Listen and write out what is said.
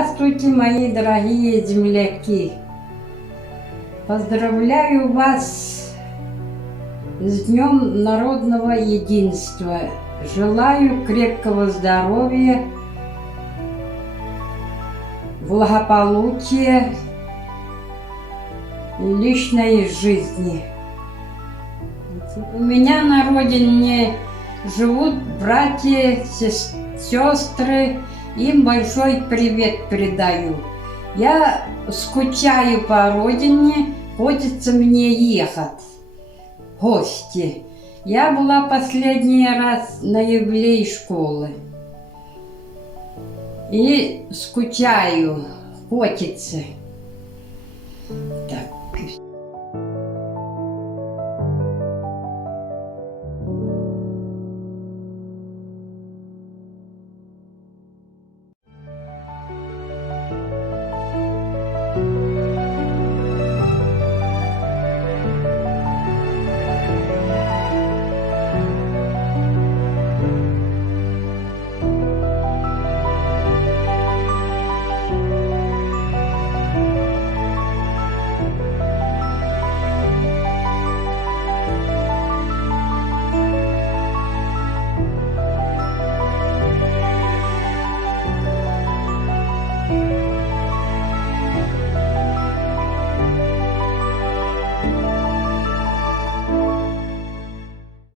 Здравствуйте, мои дорогие земляки! Поздравляю вас с Днем народного единства. Желаю крепкого здоровья, благополучия и личной жизни. У меня на родине живут братья, сестры. Им большой привет передаю. Я скучаю по родине, хочется мне ехать в гости. Я была последний раз на юбилей школы. И скучаю, хочется. Так.